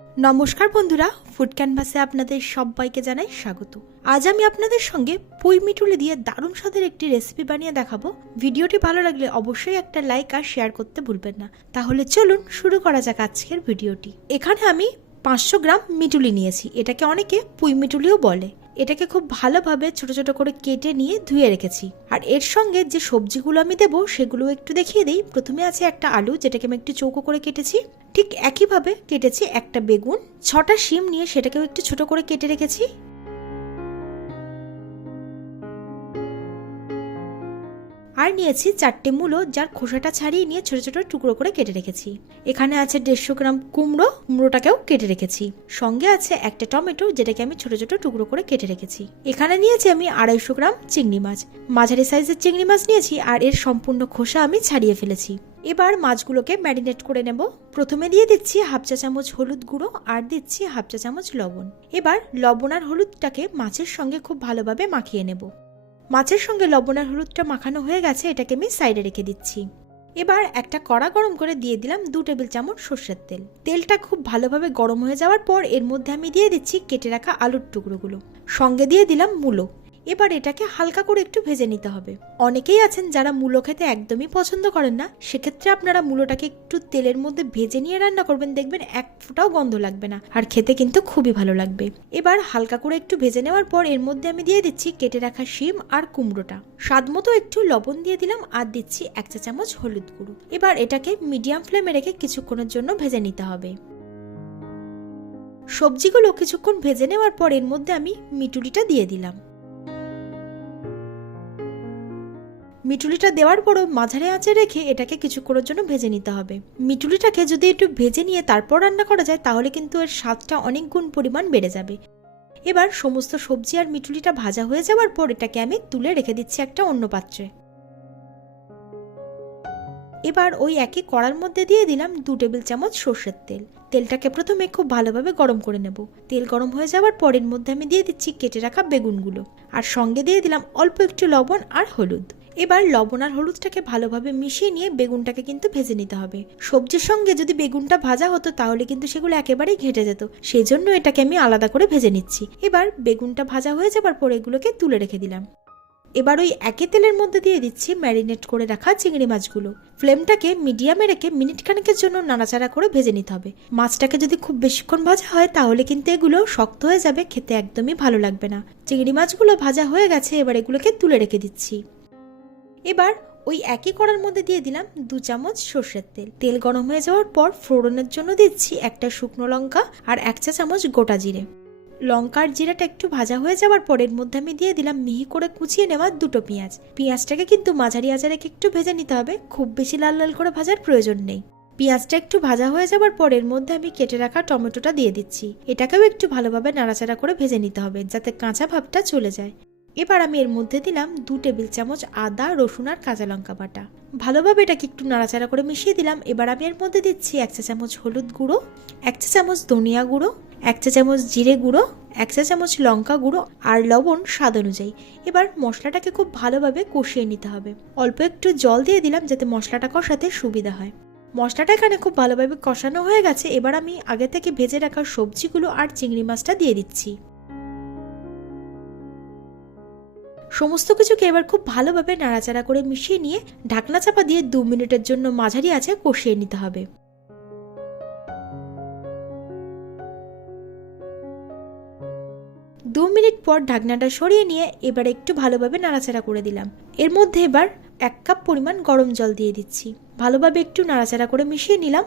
নমস্কার বন্ধুরা ফুড ক্যানভাসে আপনাদের সবাইকে জানাই স্বাগত। আজ আমি আপনাদের সঙ্গে পুই মিটুলি দিয়ে দারুণ স্বাদের একটি রেসিপি বানিয়ে দেখাবো। ভিডিওটি ভালো লাগলে অবশ্যই একটা লাইক আর শেয়ার করতে ভুলবেন না। তাহলে চলুন শুরু করা যাক আজকের ভিডিওটি। এখানে আমি পাঁচশো গ্রাম মিটুলি নিয়েছি। এটাকে অনেকে পুই মিটুলিও বলে। এটাকে খুব ভালোভাবে ছোট ছোট করে কেটে নিয়ে ধুয়ে রেখেছি। আর এর সঙ্গে যে সবজিগুলো আমি দেবো, সেগুলো একটু দেখিয়ে দিই। প্রথমে আছে একটা আলু, যেটাকে আমি একটু চৌকো করে কেটেছি। ঠিক একইভাবে কেটেছি একটা বেগুন। ছটা শিম নিয়ে সেটাকেও একটু ছোট করে কেটে রেখেছি। আর নিয়েছি চারটে মূলো যার খোসাটা ছাড়িয়ে নিয়ে ছোট ছোট টুকরো করে কেটে রেখেছি। এখানে আছে দেড়শো গ্রাম কুমড়ো, কুমড়োটাকেও কেটে রেখেছি। সঙ্গে আছে একটা টমেটো যেটাকে আমি ছোট ছোট টুকরো করে কেটে রেখেছি। এখানে নিয়েছি আমি আড়াইশো গ্রাম চিংড়ি মাছ। মাঝারি সাইজের চিংড়ি মাছ নিয়েছি আর এর সম্পূর্ণ খোসা আমি ছাড়িয়ে ফেলেছি। এবার মাছগুলোকে ম্যারিনেট করে নেব। প্রথমে দিয়ে দিচ্ছি হাফ চা চামচ হলুদ গুঁড়ো আর দিচ্ছি হাফ চা চামচ লবণ। এবার লবণ আর হলুদটাকে মাছের সঙ্গে খুব ভালোভাবে মাখিয়ে নেব। মাছের সঙ্গে লবণ আর হলুদটা মাখানো হয়ে গেছে, এটাকে আমি সাইডে রেখে দিচ্ছি। এবার একটা কড়া গরম করে দিয়ে দিলাম দু টেবিল চামচ সর্ষের তেল। তেলটা খুব ভালোভাবে গরম হয়ে যাওয়ার পর এর মধ্যে আমি দিয়ে দিচ্ছি কেটে রাখা আলুর টুকরোগুলো। সঙ্গে দিয়ে দিলাম মূলো। এবার এটাকে হালকা করে একটু ভেজে নিতে হবে। অনেকেই আছেন যারা মূলো খেতে একদমই পছন্দ করেন না। সেক্ষেত্রে আপনারা মূলোটাকে একটু তেলের মধ্যে ভেজে নিয়ে রান্না করবেন। দেখবেন এক ফোঁটাও গন্ধ লাগবে না। আর খেতে কিন্তু খুবই ভালো লাগবে। এবার হালকা করে একটু ভেজে নেওয়ার পর এর মধ্যে আমি দিয়ে দিচ্ছি কেটে রাখা শিম আর কুমড়োটা। স্বাদ মতো একটু লবণ দিয়ে দিলাম আর দিচ্ছি এক চা চামচ হলুদ গুঁড়ো। এবার এটাকে মিডিয়াম ফ্লেমে রেখে কিছুক্ষণের জন্য ভেজে নিতে হবে। সবজিগুলো কিছুক্ষণ ভেজে নেওয়ার পর এর মধ্যে আমি মিটুলিটা দিয়ে দিলাম। মিটুলিটা দেওয়ার পরও মাঝারে আঁচে রেখে এটাকে কিছুক্ষণের জন্য ভেজে নিতে হবে। মিটুলিটাকে যদি একটু ভেজে নিয়ে তারপর রান্না করা যায়, তাহলে কিন্তু এর স্বাদটা অনেক গুণ পরিমাণ বেড়ে যাবে। এবার সমস্ত সবজি আর মিটুলিটা ভাজা হয়ে যাওয়ার পর এটাকে আমি তুলে রেখে দিচ্ছি একটা অন্য পাত্রে। এবার ওই একই কড়ার মধ্যে দিয়ে দিলাম দু টেবিল চামচ সর্ষের তেল। তেলটাকে প্রথমে খুব ভালোভাবে গরম করে নেব। তেল গরম হয়ে যাওয়ার পরের মধ্যে আমি দিয়ে দিচ্ছি কেটে রাখা বেগুনগুলো। আর সঙ্গে দিয়ে দিলাম অল্প একটু লবণ আর হলুদ। এবার লবণ আর হলুদটাকে ভালোভাবে মিশিয়ে নিয়ে বেগুনটাকে কিন্তু ভেজে নিতে হবে। সবজির সঙ্গে যদি বেগুনটা ভাজা হতো, তাহলে কিন্তু সেগুলো একেবারেই ঘেটে যেত। সেই জন্য এটাকে আমি আলাদা করে ভেজে নিচ্ছি। এবার বেগুনটা ভাজা হয়ে যাবার পর এগুলোকে তুলে রেখে দিলাম। এবার ওই একই তেলের মধ্যে দিয়ে দিচ্ছি ম্যারিনেট করে রাখা চিংড়ি মাছগুলো। ফ্লেমটাকে মিডিয়ামে রেখে মিনিট খানেকের জন্য নাড়াচাড়া করে ভেজে নিতে হবে। মাছটাকে যদি খুব বেশিক্ষণ ভাজা হয়, তাহলে কিন্তু এগুলো শক্ত হয়ে যাবে, খেতে একদমই ভালো লাগবে না। চিংড়ি মাছগুলো ভাজা হয়ে গেছে, এবার এগুলোকে তুলে রেখে দিচ্ছি। এবার ওই একই কড়ার মধ্যে দিয়ে দিলাম দু চামচ সর্ষের তেল। তেল গরম হয়ে যাওয়ার পর ফোড়নের জন্য দিচ্ছি একটা শুকনো লঙ্কা আর এক চা চামচ গোটা জিরে। লঙ্কার জিরাটা একটু ভাজা হয়ে যাওয়ার পর এর মধ্যে আমি দিয়ে দিলাম মিহি করে কুচিয়ে নেওয়া দুটো পেঁয়াজ। পেঁয়াজটাকে কিন্তু মাঝারি আচারেকে একটু ভেজে নিতে হবে, খুব বেশি লাল লাল করে ভাজার প্রয়োজন নেই। পেঁয়াজটা একটু ভাজা হয়ে যাওয়ার পর এর মধ্যে আমি কেটে রাখা টমেটোটা দিয়ে দিচ্ছি। এটাকেও একটু ভালোভাবে নাড়াচাড়া করে ভেজে নিতে হবে যাতে কাঁচা ভাবটা চলে যায়। এবার আমি এর মধ্যে দিলাম দু টেবিল চামচ আদা, রসুন আর কাঁচা লঙ্কা বাটা। ভালোভাবে এটাকে একটু নাড়াচাড়া করে মিশিয়ে দিলাম। এবার আমি এর মধ্যে দিচ্ছি এক চা চামচ হলুদ গুঁড়ো, এক চা চামচ ধনিয়া গুঁড়ো, এক চা চামচ জিরে গুঁড়ো, এক চা চামচ লঙ্কা গুঁড়ো আর লবণ স্বাদ অনুযায়ী। এবার মশলাটাকে খুব ভালোভাবে কষিয়ে নিতে হবে। অল্প একটু জল দিয়ে দিলাম যাতে মশলাটা কষাতে সুবিধা হয়। মশলাটা এখানে খুব ভালোভাবে কষানো হয়ে গেছে। এবার আমি আগে থেকে ভেজে রাখা সবজিগুলো আর চিংড়ি মাছটা দিয়ে দিচ্ছি। সমস্ত কিছুকে এবার খুব ভালোভাবে নাড়াচাড়া করে মিশিয়ে নিয়ে ঢাকনা চাপা দিয়ে দু মিনিটের জন্য মাঝারি আছে কষিয়ে নিতে হবে। দু মিনিট পর ঢাকনাটা সরিয়ে নিয়ে এবার একটু ভালোভাবে নাড়াচাড়া করে দিলাম। এর মধ্যে এবার এক কাপ পরিমাণ গরম জল দিয়ে দিচ্ছি। ভালোভাবে একটু নাড়াচাড়া করে মিশিয়ে নিলাম।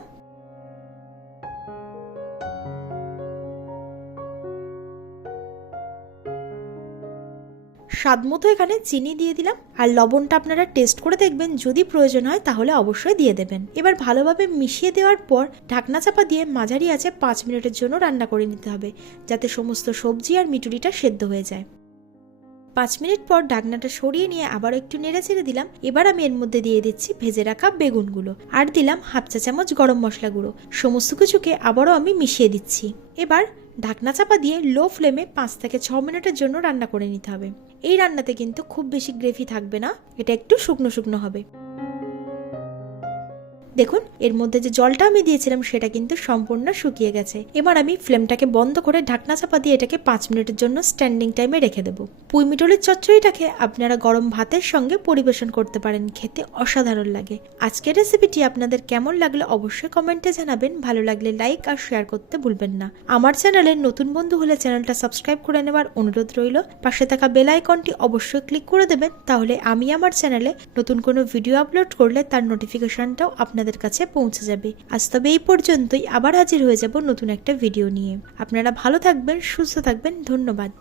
স্বাদ মতো এখানে চিনি দিয়ে দিলাম। আর লবণটা আপনারা টেস্ট করে দেখবেন। যদি প্রয়োজন হয় তাহলে অবশ্যই দিয়ে দেবেন। এবার ভালোভাবে মিশিয়ে দেওয়ার পর ঢাকনা চাপা দিয়ে মাঝারি আছে পাঁচ মিনিটের জন্য রান্না করে নিতে হবে, যাতে সমস্ত সবজি আর মিটুরিটা সেদ্ধ হয়ে যায়। পাঁচ মিনিট পর ঢাকনাটা সরিয়ে নিয়ে আবার একটু নেড়ে ছেড়ে দিলাম। এবার আমি এর মধ্যে দিয়ে দিচ্ছি ভেজে রাখা বেগুনগুলো। আর দিলাম হাফ চা চামচ গরম মশলা গুঁড়ো। সমস্ত কিছুকে আবারও আমি মিশিয়ে দিচ্ছি। এবার ঢাকনা চাপা দিয়ে লো ফ্লেমে পাঁচ থেকে ছ মিনিটের জন্য রান্না করে নিতে হবে। এই রান্নাতে কিন্তু খুব বেশি গ্রেভি থাকবে না, এটা একটু শুকনো শুকনো হবে। দেখুন, এর মধ্যে যে জলটা আমি দিয়েছিলাম সেটা কিন্তু সম্পূর্ণ শুকিয়ে গেছে। এবার আমি ফ্লেমটাকে বন্ধ করে ঢাকনা চাপা দিয়ে এটাকে পাঁচ মিনিটের জন্য স্ট্যান্ডিং টাইমে রেখে দেবো। পুঁই মিটলের চচ্চড়িটাকে আপনারা গরম ভাতের সঙ্গে পরিবেশন করতে পারেন, খেতে অসাধারণ লাগে। আজকের রেসিপিটি আপনাদের কেমন লাগল অবশ্যই কমেন্টে জানাবেন। ভালো লাগলে লাইক আর শেয়ার করতে ভুলবেন না। আমার চ্যানেলে নতুন বন্ধু হলে চ্যানেলটা সাবস্ক্রাইব করে নেওয়ার অনুরোধ রইল। পাশে থাকা বেল আইকনটি অবশ্যই ক্লিক করে দেবেন। তাহলে আমি আমার চ্যানেলে নতুন কোনো ভিডিও আপলোড করলে তার নোটিফিকেশনটাও আপনাদের কাছে পৌঁছে যাবে। আজ তবে এই পর্যন্তই। আবার হাজির হয়ে যাব নতুন একটা ভিডিও নিয়ে। আপনারা ভালো থাকবেন, সুস্থ থাকবেন। ধন্যবাদ।